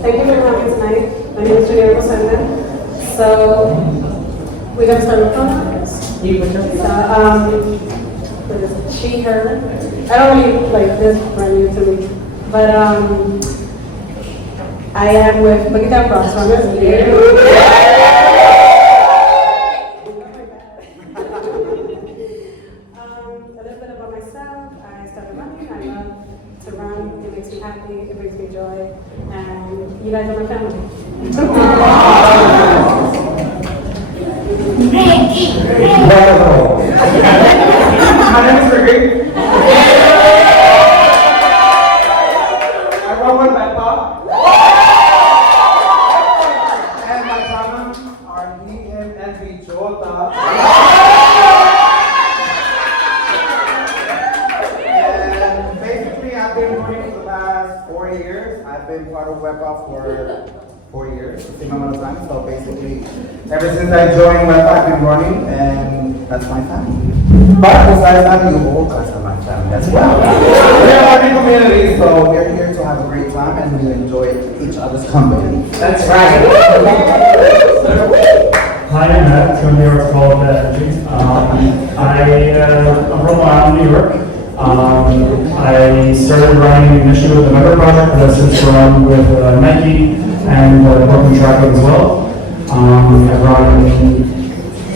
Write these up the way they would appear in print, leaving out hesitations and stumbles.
Thank you for coming tonight. My name is Julia Rosenda. So, we're going to start with pronouns. What is it? She, her. I don't really like this brand new to me. But I am with Paquita Frost from this video. A little bit about myself. I started running. I love to run. It makes me happy. It brings me joy. And you guys are my family. My name is Ricky. I run with my pop. And my pronouns are he, him, and we, Jota. And basically, I've been running for the last 4 years. I've been part of WEPA for 4 years, the same amount of time. So basically, ever since I joined WEPA, I've been running, and that's my family. But besides that, you all guys are my family as well. We're a running community, so we're here to have a great time and we enjoy each other's company. That's right. Hi, I'm Matt from New York College of Energy. I'm from Long Island, New York. I started running initially with the Member Project, but I've since run with Nike and Brooklyn Track as well. I've run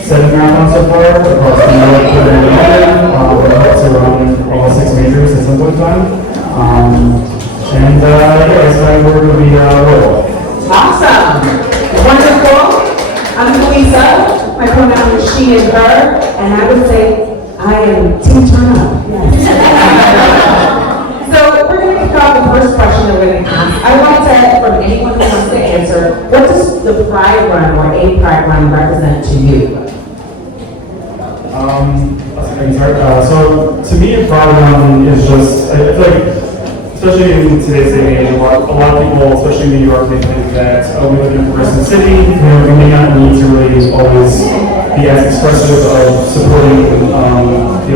7 marathons so far across New York and London. I've also run all 6 majors at some point in time. So I work with the Royal. Awesome. Wonderful. I'm Louisa. My pronoun is she and her, and I would say I am Team Turner. Yes. So we're going to kick off the first question that we're going to ask. I want to, from anyone who wants to answer, what does the Pride Run or a Pride Run represent to you? So to me, a Pride Run is just, I feel like, especially in today's day and age, a lot of people, especially in New York, they think that we live in a progressive city, we may not need to really always be as expressive of supporting the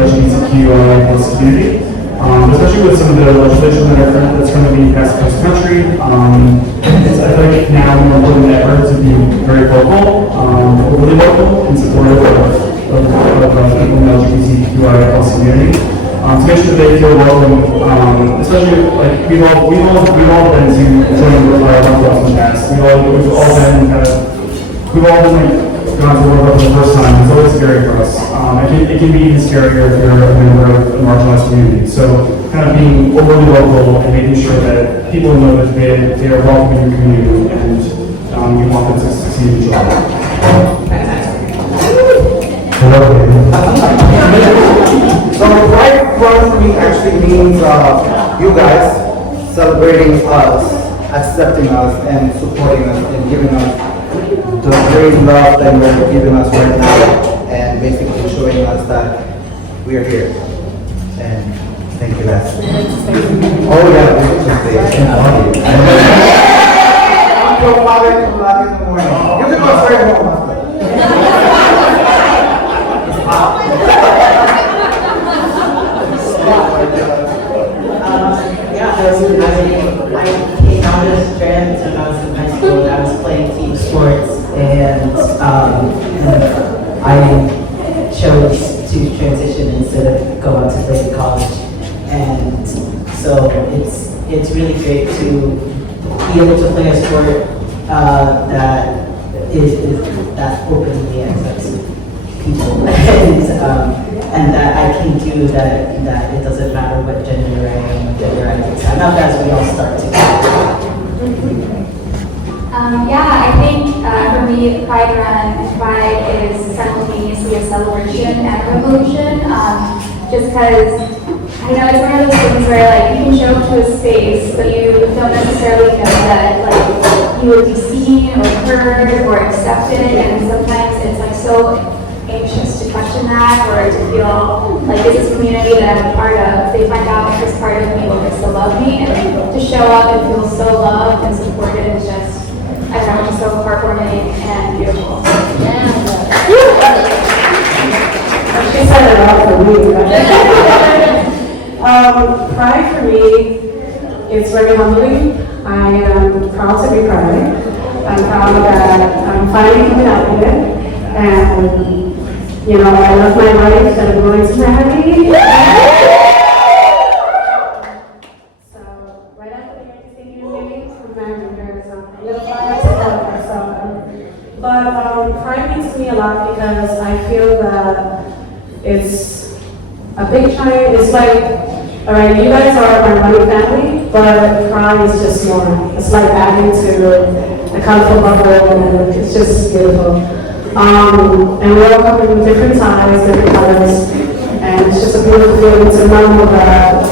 LGBTQI+ community. Especially with some of the legislation that's going to be passed across the country. I feel like now more important than ever to be very vocal, overly vocal, in support of people in the LGBTQI+ community. To make sure that they feel welcome, especially like we've all been to join the World Cup in the past. We've all been gone to World Cup for the first time. It's always scary for us. It can be even scarier if you're a member of a marginalized community. So kind of being overly local and making sure that people know that they are welcome in your community and you want them to succeed and enjoy. So Pride Run for me actually means you guys celebrating us, accepting us, and supporting us, and giving us the great love that you're giving us right now, and basically showing us that we are here. And thank you, guys. Oh yeah, we can say until 5 o'clock in the morning. You can go straight home. I came out as trans when I was in high school and I was playing team sports and I chose to transition instead of go on to play in college. And so it's really great to be able to play a sport that that openly accepts people and that I can do that it doesn't matter what gender I am, what gender I sign up as, we all start together. I think for me, Pride Run, Pride is simultaneously a celebration and a revolution. Just because I know it's one of those things where like you can show up to a space, but you don't necessarily know that like you will be seen or heard or accepted, and sometimes it's like so anxious to question that or to feel like is this community that I'm a part of, they find out if this part of me will still love me, and to show up and feel so loved and supported is just, I don't know, just so heartwarming and beautiful. She said it all for me. Pride for me is very humbling. I I am proud to be Pride. I'm proud that I'm finally coming out with it. And, you know, I love my life that I'm going to marry. So, right after the Yankee Stadium meeting, I'm marrying her, so I'm a little biased about myself. But Pride means to me a lot because I feel that it's a big giant. It's like, all right, you guys are my running family, but Pride is just more. It's like adding to the colorful bubble, and it's just beautiful. And we're all coming from different ties, different colors, and it's just a beautiful feeling to know that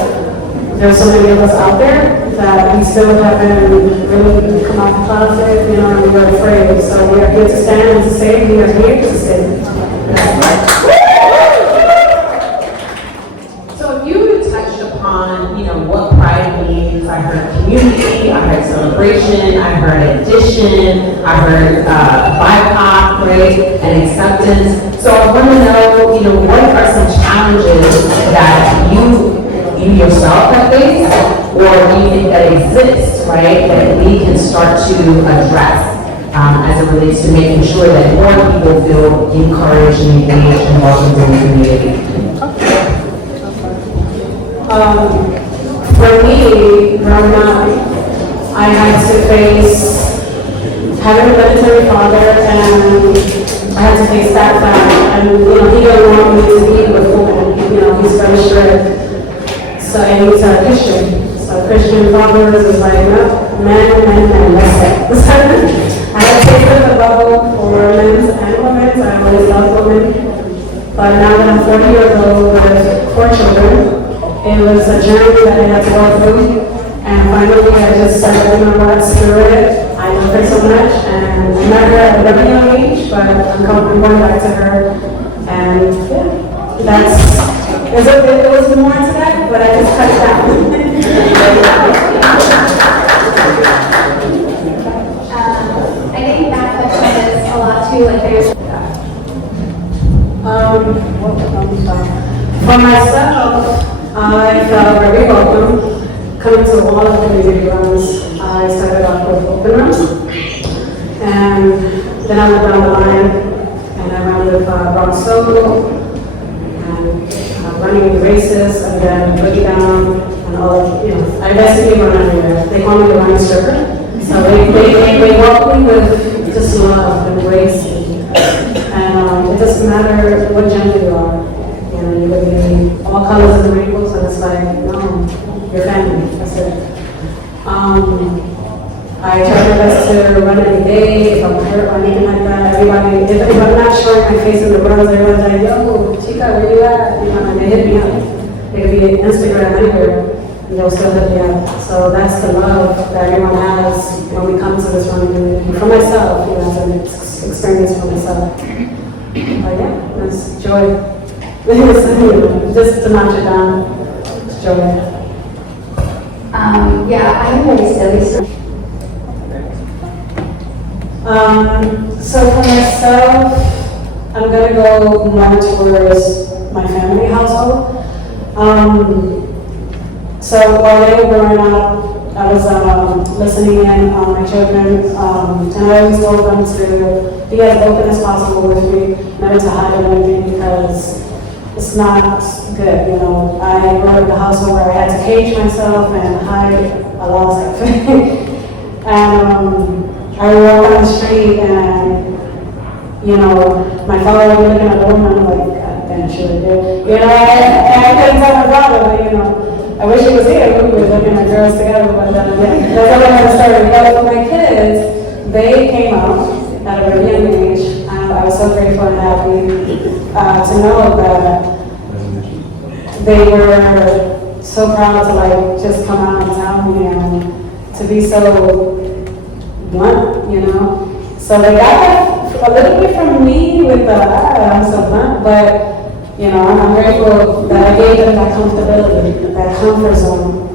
there's so many of us out there that we still haven't really come out the closet, you know, and we're afraid. So we are here to stand and to say we are here to stay. So you touched upon, you know, what Pride means. I heard community, I heard celebration, I heard addition, I heard BIPOC, right, and acceptance. So I want to know, you know, what are some challenges that you yourself have faced, or do you think that exists, right, that we can start to address as it relates to making sure that more people feel encouraged and engaged and welcomed in the community? For me, growing up, I had to face having a military father, and I had to face that fact. And, you know, he didn't want me to be with women. You know, he's very strict. So, and he's a Christian. So Christian fathers is like, no, men, that's it. I had to take the bubble for men's and women's. I always loved women. But now that I'm 40 years old with 4 children, it was a journey that I had to go through. And finally, I just said, you know what, screw it. I love her so much. And I met her at a very young age, but I'm going back to her. And yeah, that's... There was more to that, but I just cut it down. I think that touches this a lot too, like there's For myself, I felt very welcome coming to all of the community rooms. I started off with open rooms, and then I went down the line, and I ran with Bronx Solo, and running the races, and then Boogie Down, and all of, you know, I basically run everywhere. They call me the running stripper. So they welcome me with just love and grace. And it doesn't matter what gender you are. You know, you could be all colors of the rainbows, and it's like, no, you're family, that's it. I try my best to run every day. If I'm hurt or anything like that, everybody, if I'm not showing my face in the runs, everyone's like, yo, chica, where you at? You know, and they hit me up. It could be Instagram, anywhere, and they'll still hit me up. So that's the love that everyone has when we come to this running community. For myself, you know, as an experience for myself. But yeah, it's joy. Just to notch it down, it's joy. yeah, I have a really silly story. So for myself, I'm gonna go more towards my family household. So while they were growing up, I was listening in on my children, and I always told them to be as open as possible with me, never to hide anything, because it's not good, you know. I grew up in a household where I had to cage myself and hide a lot of stuff. And I walk on the street and, you know, my father would be looking at a woman, I'm like, God damn, she would do. You know, I couldn't tell my father, but, you know, I wish he was here, we were looking at girls together, but yeah, that's another story. But for my kids, they came out at a very young age, and I was so grateful and happy to know that they were so proud to like just come out and tell me and to be so blunt, you know. So they got a little bit from me with the, I'm so blunt, but you know, I'm grateful that I gave them that comfortability, that comfort zone.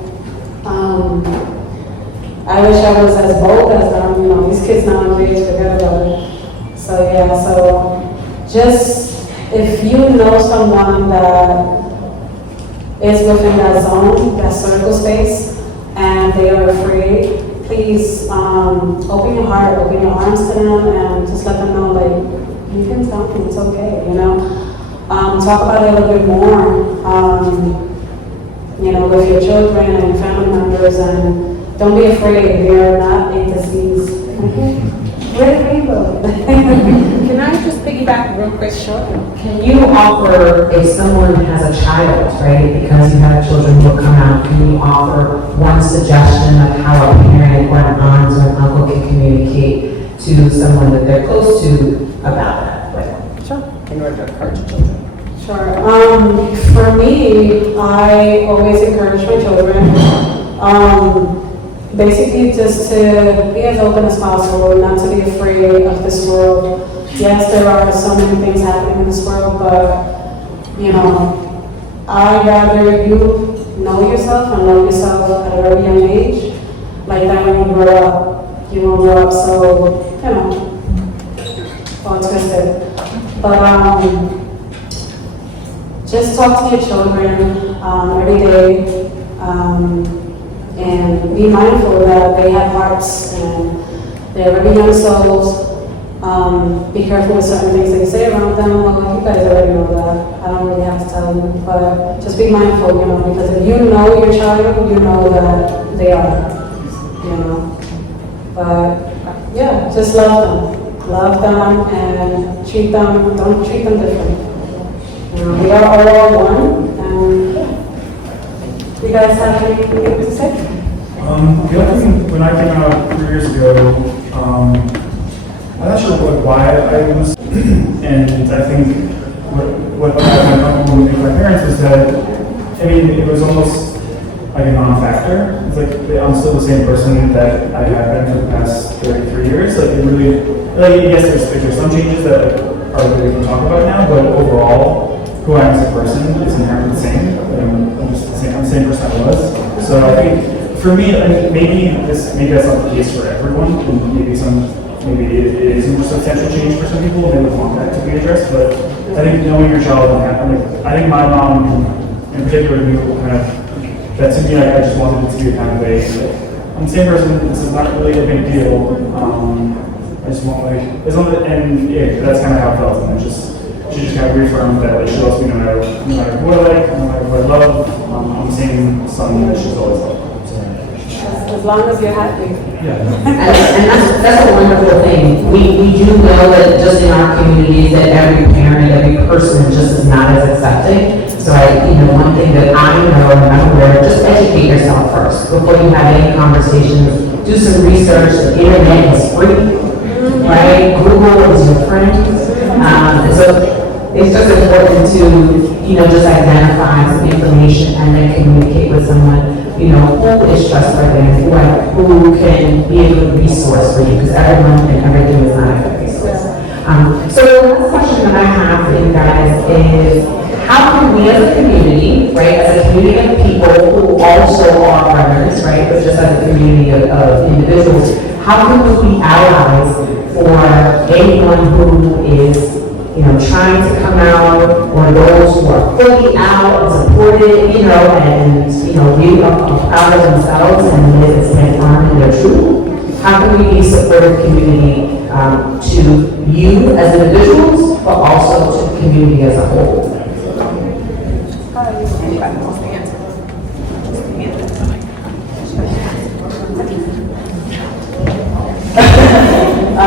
I wish I was as bold as them, you know, these kids nowadays forget about it. So yeah, so just if you know someone that is within that zone, that circle space, and they are afraid, please, open your heart, open your arms to them, and just let them know, like, you can tell me, it's okay, you know? Talk about it a little bit more, you know, with your children and family members, and don't be afraid, you're not a disease. Red rainbow. Can I just piggyback real quick? Sure. Can you offer, if someone has a child, right, because you have children who will come out, can you offer one suggestion of how a parent or an aunt or an uncle can communicate to someone that they're close to about that? Like, sure. In order to encourage children. Sure. For me, I always encourage my children, basically just to be as open as possible, not to be afraid of this world. Yes, there are so many things happening in this world, but, you know, I'd rather you know yourself and know yourself at a very young age, like that when you grow up, you won't grow up so, you know, all twisted. But, just talk to your children every day, and be mindful that they have hearts and they're very young souls. Be careful with certain things that you say around them. Well, you guys already know that. I don't really have to tell you, but just be mindful, you know, because if you know your child, you know that they are, you know. But yeah, just love them. Love them and don't treat them different. We are all one, and you guys have anything to say? The other thing, when I came out 3 years ago, I'm not sure why I was, and I think what happened with my parents was that, I mean, it was almost like a non-factor. It's like I'm still the same person that I have been for the past 33 years. Like it really, like yes, there's some changes that are that we can talk about now, but overall, who I am as a person is inherently the same. I'm just the same. I'm the same person I was. So I think for me, I mean, maybe that's not the case for everyone, and maybe it is a more substantial change for some people. They would want that to be addressed. But I think knowing your child, I think my mom in particular knew kind of that to me. I just wanted it to be kind of I'm the same person. This is not really a big deal. I just want and yeah, that's kind of how it felt. And she just kind of reaffirmed that she loves me no matter who I like, no matter who I love. I'm the same son that she's always loved. As long as you're happy. Yeah. And that's a wonderful thing. We do know that just in our communities that every parent, every person just is not as accepting. So one thing that I know and I'm aware of, just educate yourself first before you have any conversations. Do some research. The internet is free, right? Google is your friend. And so it's just important to, just identify some information and then communicate with someone, who is trustworthy and who can be a good resource for you, because everyone and everything is not a good resource. So the last question that I have for you guys is, how can we as a community, right, as a community of people who also are runners, right, but just as a community of individuals, how can we be allies for anyone who is trying to come out, or those who are fully out and supported, and, really are proud of themselves and live and stand firm in their truth? How can we be a supportive community to you as individuals, but also to the community as a whole? Anybody wants to answer? I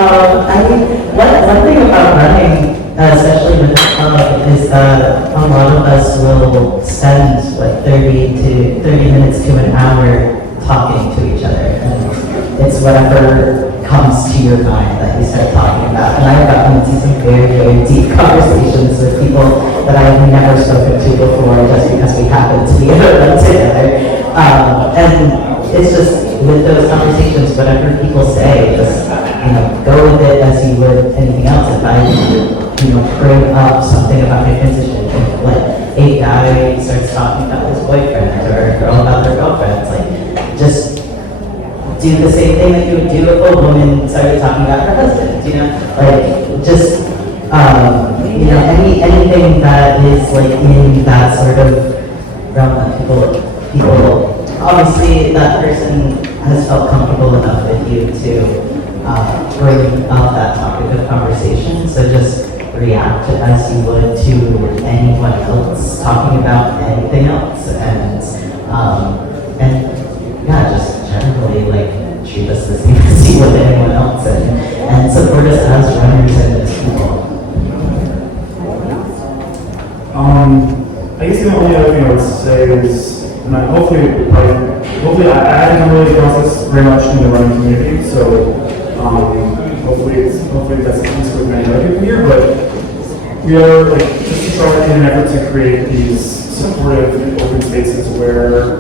mean, one thing about running, especially with the club, is that a lot of us will spend like 30 minutes to an hour talking to each other. And it's whatever comes to your mind that you start talking about. And I've gotten into some very, very deep conversations with people that I've never spoken to before just because we happen to be in a room together. And it's just with those conversations, whatever people say, just go with it as you would anything else. If I bring up something about my transition, like a guy starts talking about his boyfriend or a girl about their girlfriend, it's like just do the same thing that you would do if a woman started talking about her husband. Like just anything that is like in that sort of realm that people obviously that person has felt comfortable enough with you to bring up that topic of conversation. So just react as you would to anyone else talking about anything else, and yeah, just generally like treat us the same as you would anyone else, and support us as runners and as people. I guess the only other thing I would say is, and hopefully I haven't really processed very much in the running community, so hopefully that's the case with many other people here, but we are like just to try in an effort to create these supportive open spaces where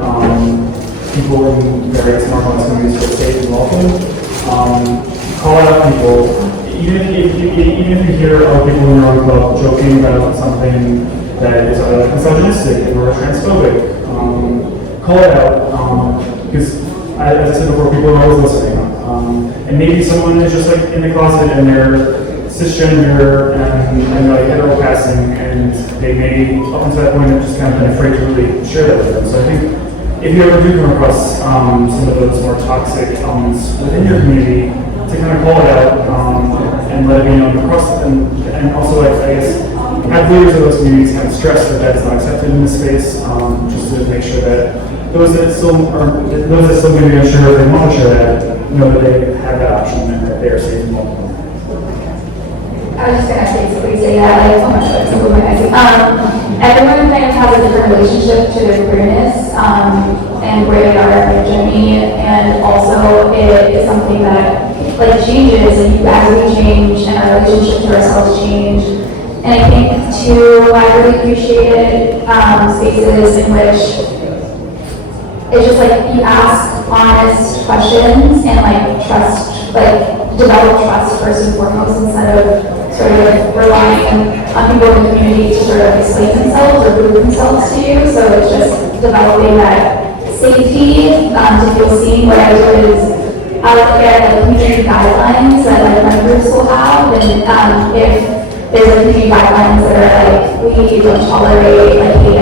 people in various marginalized communities feel safe and welcome. Call out people, even if you hear other people in your own club joking about something that is either misogynistic or transphobic, call it out, because as I said before, people are always listening. And maybe someone is just like in the closet and they're cisgender and like hetero passing, and they may, up until that point, have just kind of been afraid to really share that with them. So I think if you ever do come across some of those more toxic elements within your community, to kind of call it out and let it be known across, and also I guess have leaders of those communities kind of stress that that's not accepted in this space, just to make sure that those that still may be unsure if they want to share that, know that they have that option and that they are safe and welcome. I was just gonna basically say that, like, oh my God, it's so amazing. Everyone kind of has a different relationship to their queerness, and where they are in their journey, and also it is something that, like, changes, and you as we change, and our relationship to ourselves change. And I think, too, I really appreciated spaces in which it's just like you ask honest questions and like trust, like develop trust first and foremost, instead of sort of relying on people in the community to sort of explain themselves or prove themselves to you. So it's just developing that safety to feel seen. What I do is I look at like community guidelines that like my groups will have, and if there's like community guidelines that are like we don't tolerate like hate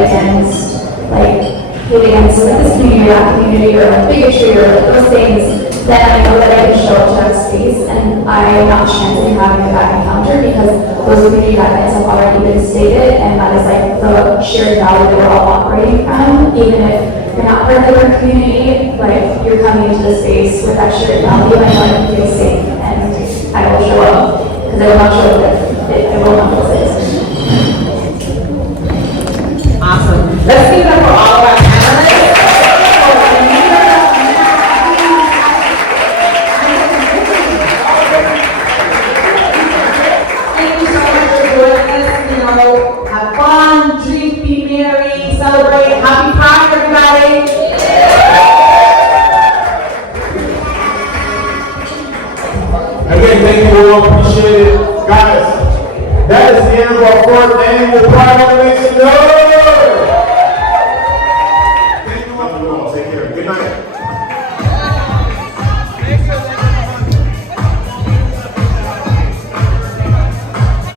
against this community or that community, or like bigotry or like those things, then I know that I can show up to that space and I'm not chancing having a bad encounter, because those community guidelines have already been stated, and that is like the shared value that we're all operating from. Even if you're not part of the work community, like you're coming into the space with that shared value, I know I can feel safe and I will show up, because I will not show up if I will not feel safe. Awesome. Let's give it up for all of our panelists. Thank you so much for joining us. Have fun, drink, be merry, celebrate. Happy Pride, everybody. Again, thank you all, appreciate it. Guys, that is the end of our fourth annual Pride Elevation.